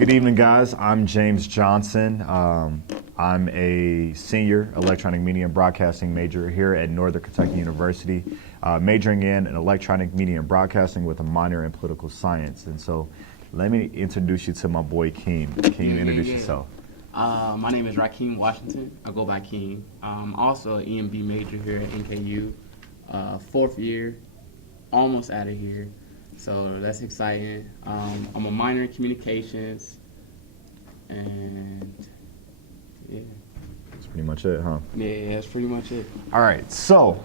Good evening, guys. I'm James Johnson. I'm a senior electronic media and broadcasting major here at Northern Kentucky University, majoring in electronic media and broadcasting with a minor in political science. And so let me introduce you to my boy, Keem. Keem, introduce yourself. My name is Rakeem Washington. I go by Keem. I'm also an EMB major here at NKU, fourth year, almost out of here. So that's exciting. I'm a minor in communications, and yeah. That's pretty much it, huh? Yeah, that's pretty much it. All right, so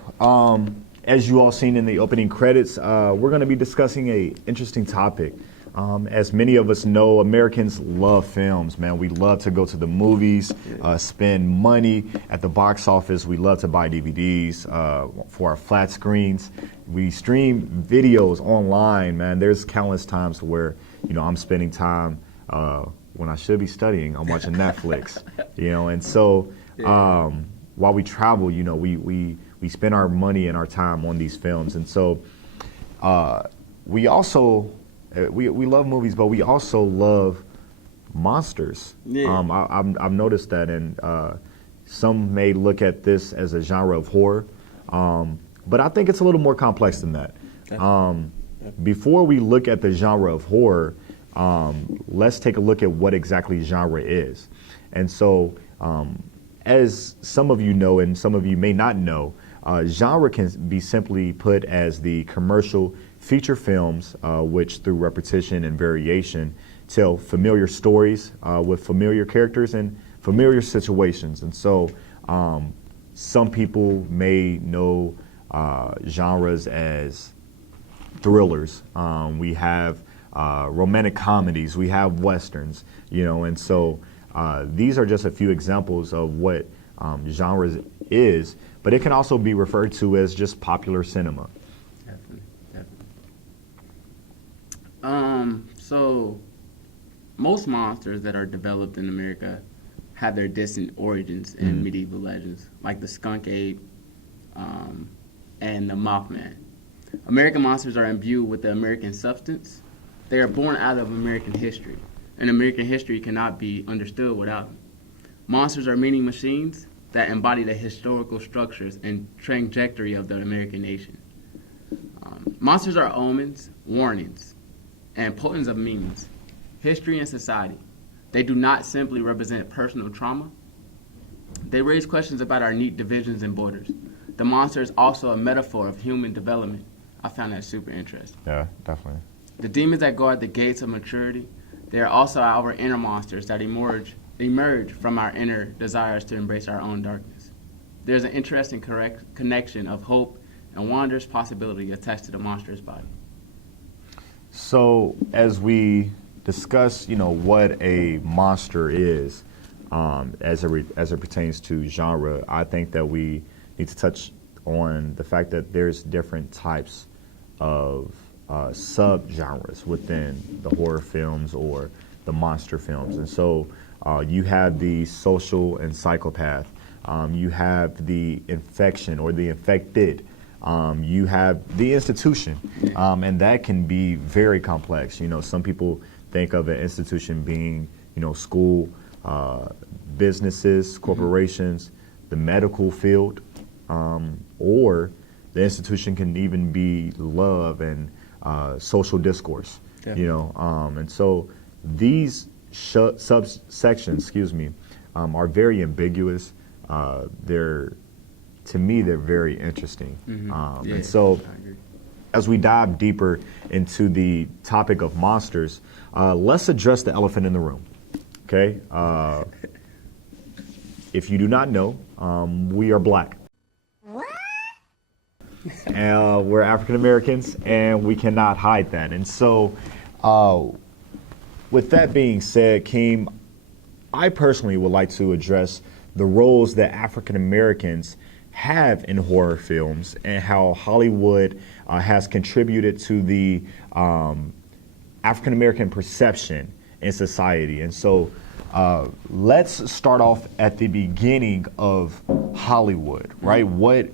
as you all seen in the opening credits, we're going to be discussing a interesting topic. As many of us know, Americans love films, man. We love to go to the movies, spend money at the box office. We love to buy DVDs for our flat screens. We stream videos online, man. There's countless times where, I'm spending time when I should be studying. I'm watching Netflix, and so while we travel, we spend our money and our time on these films. And so we also... We love movies, but we also love monsters. Yeah. I've noticed that, and some may look at this as a genre of horror, but I think it's a little more complex than that. Before we look at the genre of horror, let's take a look at what exactly genre is. And so, as some of you know, and some of you may not know, genre can be simply put as the commercial feature films, which through repetition and variation tell familiar stories with familiar characters and familiar situations. And so some people may know genres as thrillers. We have romantic comedies, we have westerns, and so these are just a few examples of what genres is, but it can also be referred to as just popular cinema. So most monsters that are developed in America have their distant origins in medieval legends, like the skunk ape and the Mothman. American monsters are imbued with the American substance. They are born out of American history, and American history cannot be understood without them. Monsters are meaning machines that embody the historical structures and trajectory of the American nation. Monsters are omens, warnings, and portents of meanings, history and society. They do not simply represent personal trauma. They raise questions about our neat divisions and borders. The monster is also a metaphor of human development. I found that super interesting. Yeah, definitely. The demons that guard the gates of maturity, they are also our inner monsters that emerge from our inner desires to embrace our own darkness. There's an interesting connection of hope and wondrous possibility attached to the monster's body. So as we discuss, what a monster is, as it pertains to genre, I think that we need to touch on the fact that there's different types of sub-genres within the horror films or the monster films. And so you have the social and psychopath. You have the infection or the infected. You have the institution, and that can be very complex. Some people think of an institution being, school, businesses, corporations, the medical field, or the institution can even be love and social discourse. And so these subsections, are very ambiguous. To me, they're very interesting. And so as we dive deeper into the topic of monsters, let's address the elephant in the room, okay? If you do not know, we are black. What? And we're African Americans, and we cannot hide that. And so with that being said, Keem, I personally would like to address the roles that African Americans have in horror films and how Hollywood has contributed to the African American perception in society. And so let's start off at the beginning of Hollywood, right? What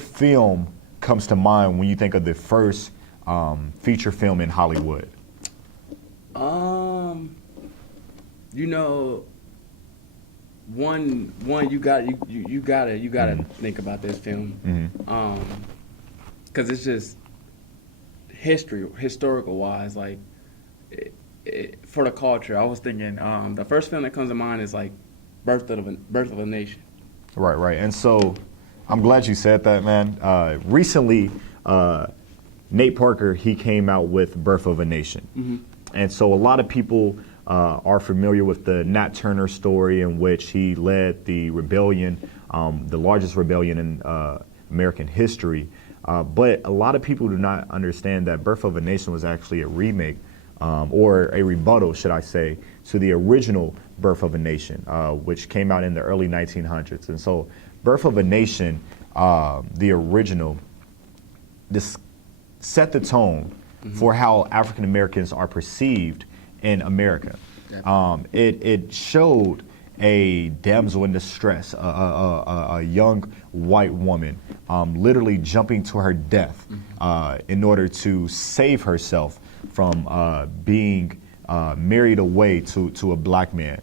film comes to mind when you think of the first feature film in Hollywood? You know, one you gotta think about this film, because it's just historical wise, like for the culture. I was thinking, the first film that comes to mind is like Birth of a Nation. Right. And so I'm glad you said that, man. Recently, Nate Parker, he came out with Birth of a Nation. And so a lot of people are familiar with the Nat Turner story in which he led the rebellion, the largest rebellion in American history. But a lot of people do not understand that Birth of a Nation was actually a remake, or a rebuttal, should I say, to the original Birth of a Nation, which came out in the early 1900s. And so Birth of a Nation, the original, this set the tone for how African Americans are perceived in America. It showed a damsel in distress, a young white woman, literally jumping to her death in order to save herself from being married away to a black man.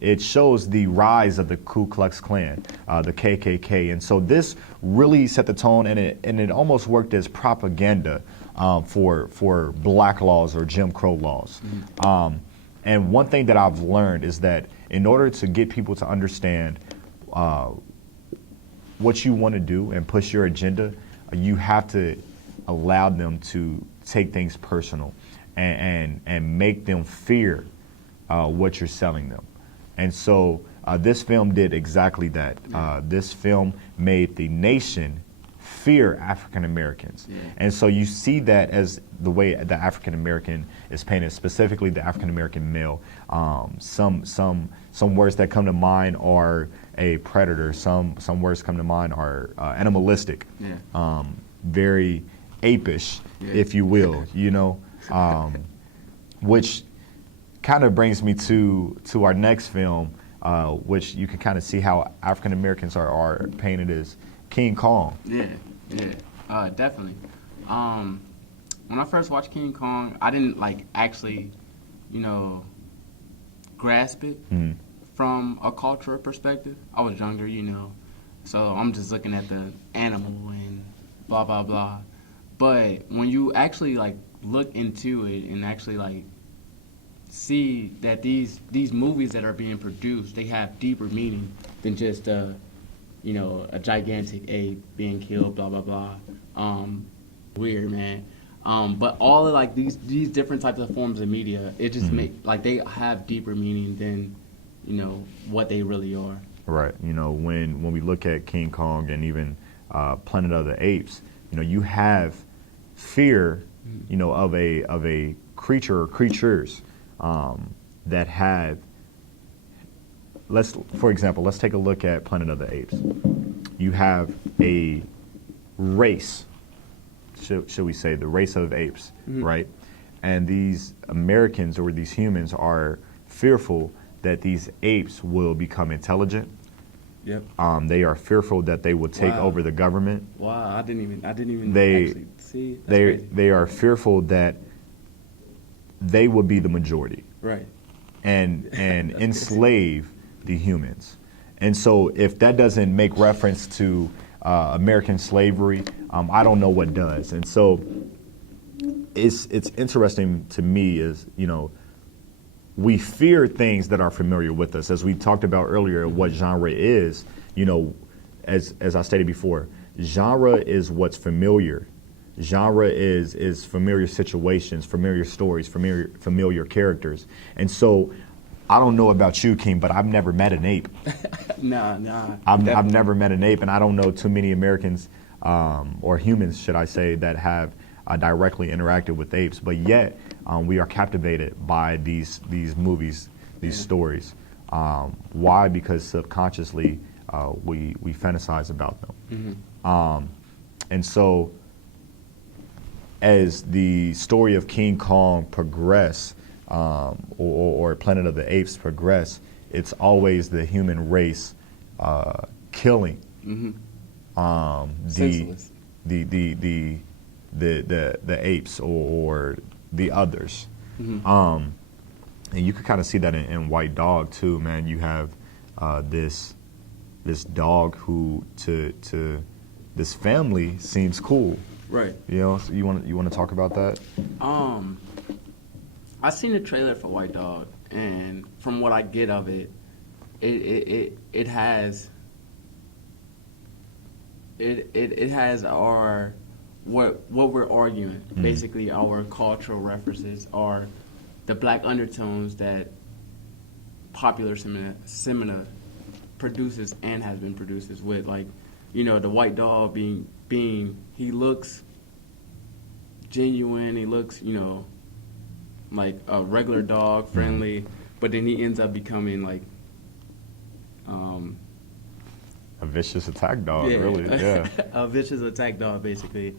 It shows the rise of the Ku Klux Klan, the KKK, and so this really set the tone, and it almost worked as propaganda for black laws or Jim Crow laws. And one thing that I've learned is that in order to get people to understand what you want to do and push your agenda, you have to allow them to take things personal and make them fear what you're selling them. And so this film did exactly that. This film made the nation fear African Americans. And so you see that as the way the African American is painted, specifically the African American male. Some words that come to mind are a predator. Some words come to mind are animalistic, very apish, if you will, you know, which kind of brings me to our next film, which you can kind of see how African Americans are painted as King Kong. Definitely. When I first watched King Kong, I didn't actually, grasp it from a cultural perspective. I was younger, so I'm just looking at the animal and blah blah blah. But when you actually look into it and actually see that these movies that are being produced, they have deeper meaning than just a gigantic ape being killed, blah blah blah. Weird, man. But all of these different types of forms of media, it just make they have deeper meaning than what they really are. Right. When we look at King Kong and even Planet of the Apes, you have fear, of a creature or creatures that have. For example, let's take a look at Planet of the Apes. You have a race, should we say, the race of apes, right? And these Americans or these humans are fearful that these apes will become intelligent. Yep. They are fearful that they will take over the government. Wow, I didn't even actually see. They are fearful that they will be the majority. Right. And enslave the humans. And so if that doesn't make reference to American slavery, I don't know what does. And so it's interesting to me is, we fear things that are familiar with us. As we talked about earlier, what genre is, as I stated before, genre is what's familiar. Genre is familiar situations, familiar stories, familiar characters. And so I don't know about you, King, but I've never met an ape. Nah. I've never met an ape, and I don't know too many Americans, or humans, should I say, that have directly interacted with apes. But yet, we are captivated by these movies, these stories. Why? Because subconsciously, we fantasize about them. And so, as the story of King Kong progress, or Planet of the Apes progress, it's always the human race killing the apes or the others. and you could kind of see that in White Dog too, man. You have this dog who to this family seems cool. Right. You know, so you want to talk about that? I seen the trailer for White Dog, and from what I get of it, it has our what we're arguing. Basically, our cultural references are the black undertones that popular cinema produces and has been produces with, like, you know, the white dog being he looks genuine, he looks, you know, like a regular dog, friendly, but then he ends up becoming like A vicious attack dog, yeah, really. Yeah. a vicious attack dog, basically.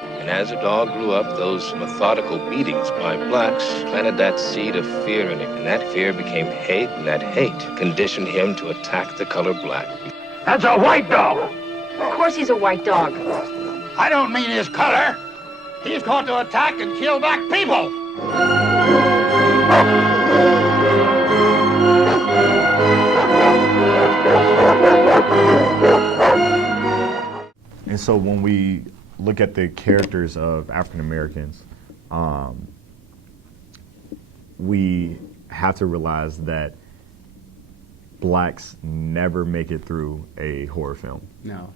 And as the dog grew up, those methodical beatings by blacks planted that seed of fear in him. And that fear became hate, and that hate conditioned him to attack the color black. That's a white dog. Of course he's a white dog. I don't mean his color. He's going to attack and kill black people. And so when we look at the characters of African Americans, we have to realize that blacks never make it through a horror film. No.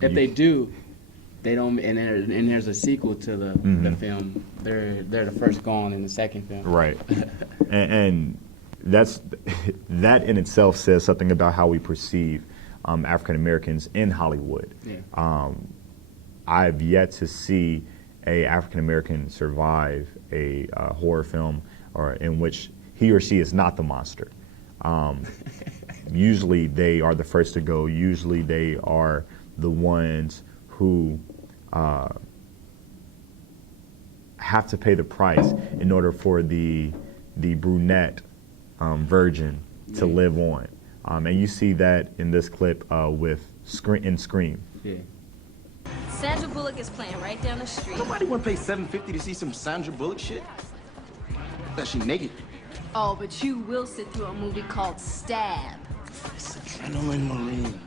If they do, they don't. And there's a sequel to the film. They're the first gone in the second film. Right. and that in itself says something about how we perceive African Americans in Hollywood. Yeah. I've yet to see a African American survive a horror film or in which he or she is not the monster. Usually they are the first to go. Usually they are the ones who have to pay the price in order for the brunette virgin to live on. And you see that in this clip with Scream. Yeah. Sandra Bullock is playing right down the street. Nobody want to pay $7.50 to see some Sandra Bullock shit. That she naked. Oh, but you will sit through a movie called Stab. It's adrenaline, Maureen.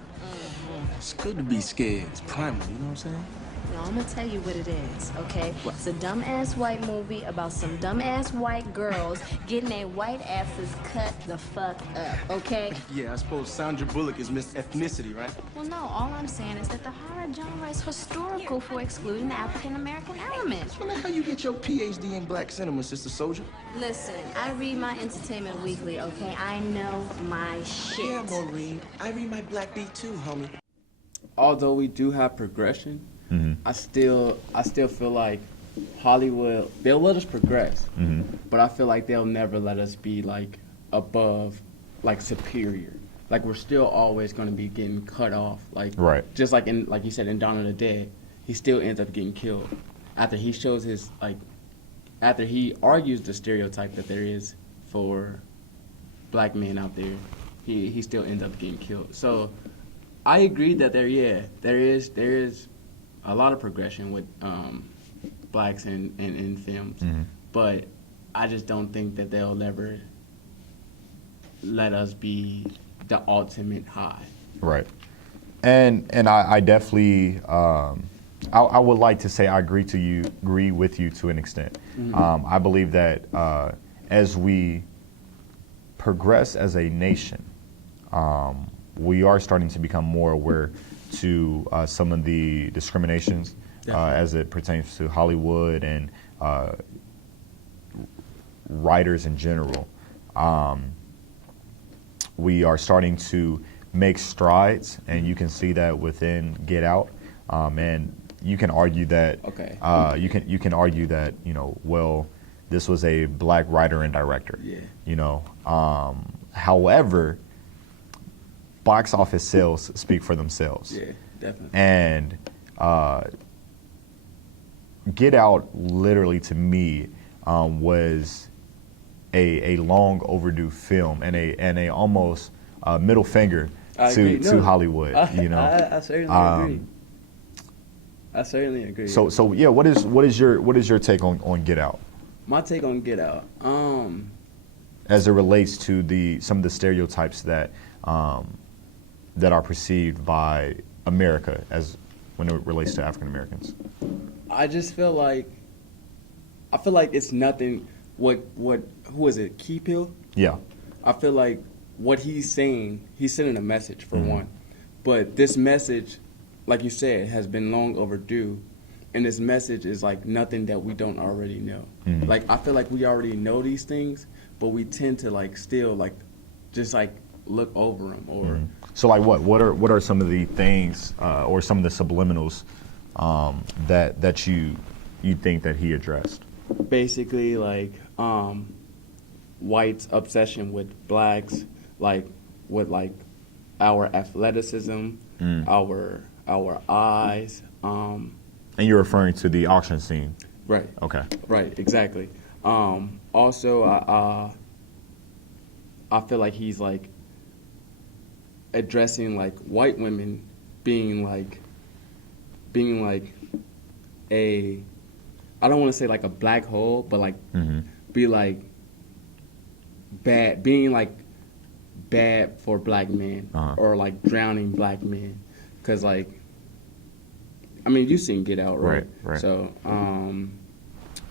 It's good to be scared. It's primal, you know what I'm saying? No, I'm gonna tell you what it is, okay? It's a dumbass white movie about some dumbass white girls getting their white asses cut the fuck up, okay? Yeah, I suppose Sandra Bullock is Miss Ethnicity, right? Well, no, all I'm saying is that the horror genre is historical for excluding the African-American element. Well, that's how you get your PhD in black cinema, Sister Soldier. Listen, I read my Entertainment Weekly, okay? I know my shit. Yeah, Maureen. I read my Black Beat too, homie. Although we do have progression, I still feel like Hollywood, they'll let us progress, but I feel like they'll never let us be like above, like superior. Like we're still always going to be getting cut off. Like Right. Just like you said in Dawn of the Dead, he still ends up getting killed after he shows his after he argues the stereotype that there is for black men out there. He still ends up getting killed. So I agree that there is a lot of progression with blacks in films, but I just don't think that they'll ever let us be the ultimate high. Right. And I definitely I would like to say I agree with you to an extent. I believe that as we progress as a nation, we are starting to become more aware to some of the discriminations as it pertains to Hollywood and writers in general. We are starting to make strides, and you can see that within Get Out. And you can argue that you can argue that, you know, well, this was a black writer and director. Yeah. You know, however, box office sales speak for themselves. Yeah, definitely. And Get Out, literally to me, was a long overdue film and a almost middle finger to Hollywood. You know, I certainly agree. I certainly agree. So yeah, what is your take on Get Out? My take on Get Out. as it relates to some of the stereotypes that that are perceived by America as when it relates to African Americans? I just feel like it's nothing. Who is it? Key Pill? Yeah. I feel like what he's saying, he's sending a message for one. But this message, like you said, has been long overdue. And this message is like nothing that we don't already know. Like, I feel like we already know these things, but we tend to like still like just like look over them or. So like what are some of the things or some of the subliminals that you think that he addressed? Basically like whites' obsession with blacks, like with like our athleticism, our eyes. And you're referring to the auction scene. Right. Okay. Right. Exactly. Also, I feel like he's like addressing like white women being like a, I don't want to say like a black hole, but like be like bad, being like bad for black men or like drowning black men, because like, I mean, you've seen Get Out, right? Right. So,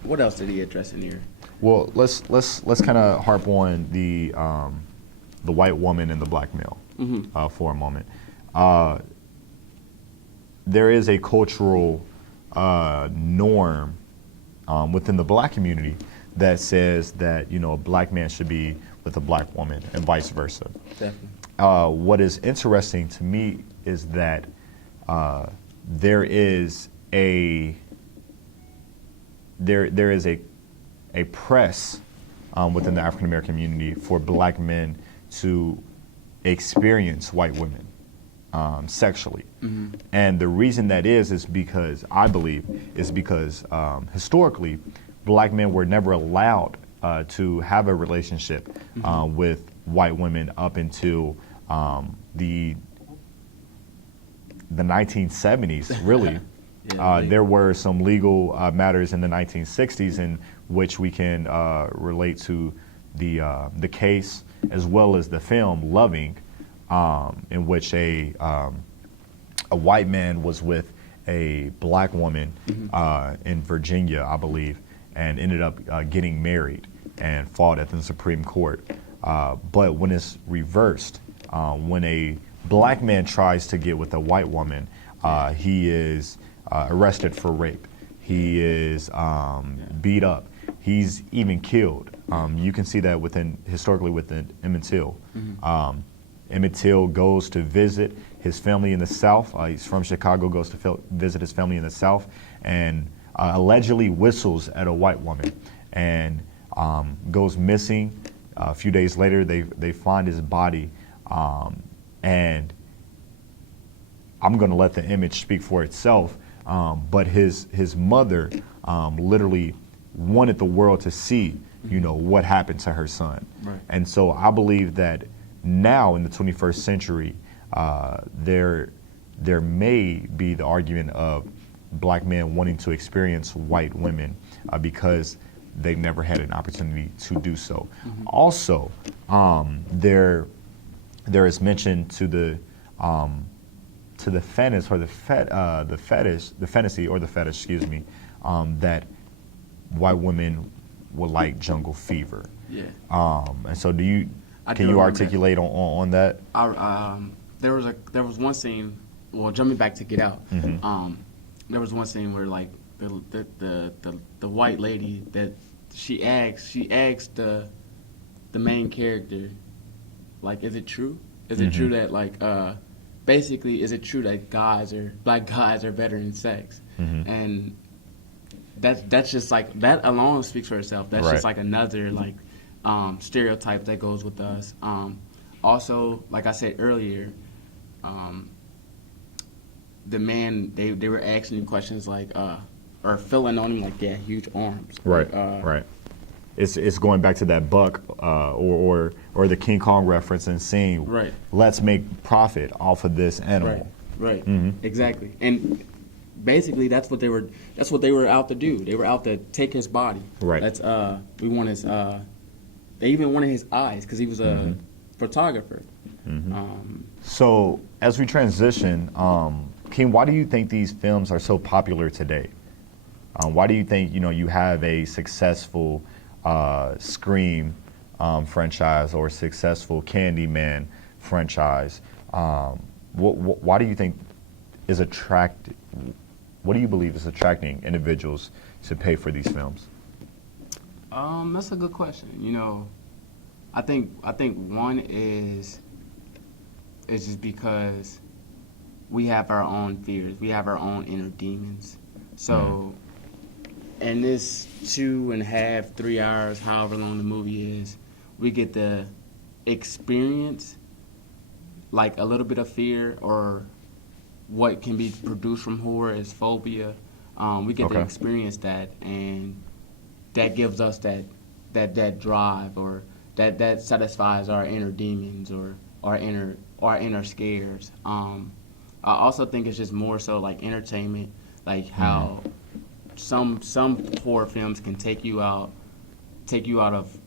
what else did he address in here? Well, let's kind of harp on the white woman and the black male for a moment. There is a cultural norm within the black community that says that a black man should be with a black woman and vice versa. Definitely. What is interesting to me is that there is a press within the African American community for black men to experience white women sexually. And the reason that is because I believe historically black men were never allowed to have a relationship with white women up until the 1970s, really. There were some legal matters in the 1960s in which we can relate to the case as well as the film Loving, in which a white man was with a black woman in Virginia, I believe, and ended up getting married and fought at the Supreme Court. But when it's reversed, when a black man tries to get with a white woman, he is arrested for rape. He is beat up. He's even killed. You can see that historically within Emmett Till. Emmett Till goes to visit his family in the South. He's from Chicago, goes to visit his family in the South, and allegedly whistles at a white woman and goes missing. A few days later, they find his body, and I'm going to let the image speak for itself. But his mother literally wanted the world to see, what happened to her son. Right. And so I believe that now in the 21st century, there may be the argument of black men wanting to experience white women because they've never had an opportunity to do so. Also, there is mention to the fantasy or the fetish, excuse me, that white women would like jungle fever. Yeah. And so can you remember articulate on that? There was one scene. Well, jumping back to Get Out, there was one scene where like the white lady that she asked the main character, like, is it true? Is it true that like basically, is it true that black guys are better in sex? And that's just like, that alone speaks for itself. That's just like another like stereotype that goes with us. Also, like I said earlier, the man, they were asking him questions like, or filling on him like, yeah, huge arms. Right, right. It's going back to that Buck or the King Kong reference and saying, let's make profit off of this animal. Right, exactly. And basically that's what they were out to do. They were out to take his body. Right. We want his. They even wanted his eyes because he was a photographer. So as we transition, Keem, why do you think these films are so popular today? Why do you think you have a successful Scream franchise or successful Candyman franchise? Why do you think is attracted? What do you believe is attracting individuals to pay for these films? That's a good question. I think one is just because we have our own fears, we have our own inner demons. So, in this 2.5, 3 hours, however long the movie is, we get to experience like a little bit of fear, or what can be produced from horror is phobia. We get to experience that, and that gives us that drive, or that satisfies our inner demons, or our inner scares. I also think it's just more so like entertainment, like how some horror films can take you out of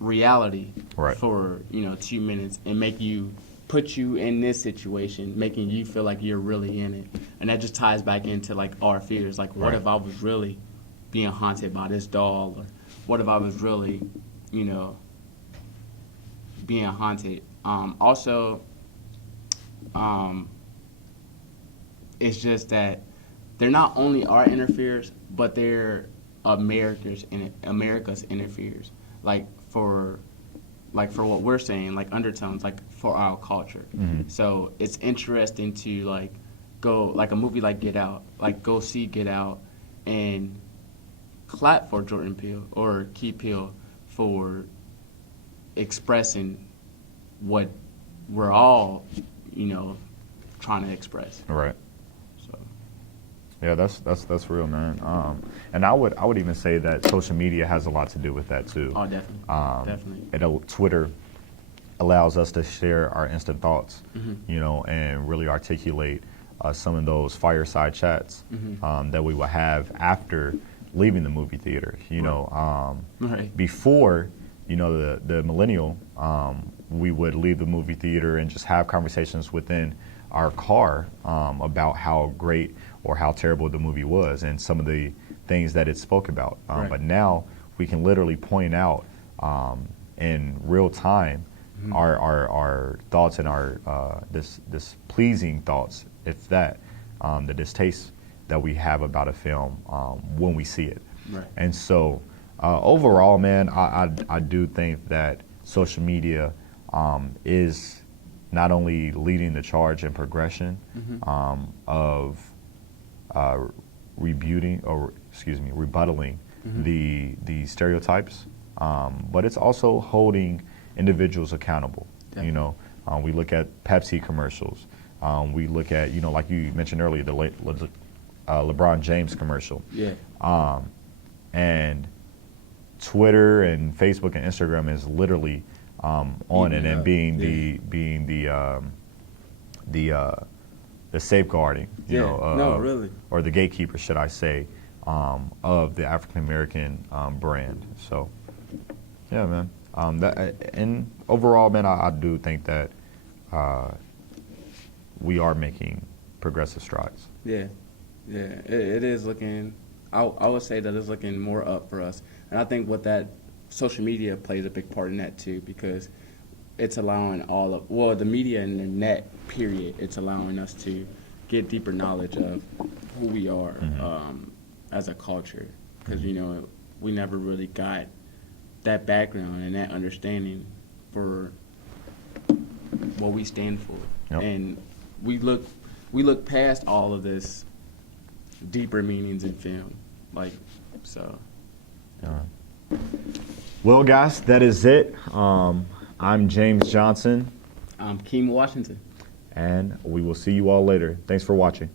reality for 2 minutes and put you in this situation, making you feel like you're really in it. And that just ties back into like our fears, like what if I was really being haunted by this doll, or what if I was really being haunted. It's just that they're not only our inner fears, but they're America's inner fears. Like for what we're saying, like undertones, like for our culture. So it's interesting to go like a movie like Get Out, like go see Get Out and clap for Jordan Peele or Key Peele for expressing what we're all, trying to express. Right. So. Yeah, that's real, man. And I would even say that social media has a lot to do with that too. Oh, definitely. Definitely. Twitter allows us to share our instant thoughts, and really articulate some of those fireside chats that we will have after leaving the movie theater. Before, the millennial, we would leave the movie theater and just have conversations within our car about how great or how terrible the movie was and some of the things that it spoke about. But now we can literally point out in real time our thoughts and our this pleasing thoughts, if that, the distaste that we have about a film when we see it. Right. And so overall, man, I do think that social media is not only leading the charge in progression of rebuttaling the stereotypes, but it's also holding individuals accountable. Definitely. We look at Pepsi commercials. We look at, like you mentioned earlier, the LeBron James commercial. Yeah. And Twitter and Facebook and Instagram is literally on it and being the safeguarding, really, or the gatekeeper, should I say, of the African American brand. So, yeah, man. And overall, man, I do think that we are making progressive strides. Yeah. It is looking. I would say that it's looking more up for us, and I think what that social media plays a big part in that too, because it's allowing the media and the net, period, it's allowing us to get deeper knowledge of who we are as a culture, because we never really got that background and that understanding for what we stand for. Yep. And we look past all of this deeper meanings in film, so. All right. Well, guys, that is it. I'm James Johnson. I'm Keem Washington. And we will see you all later. Thanks for watching.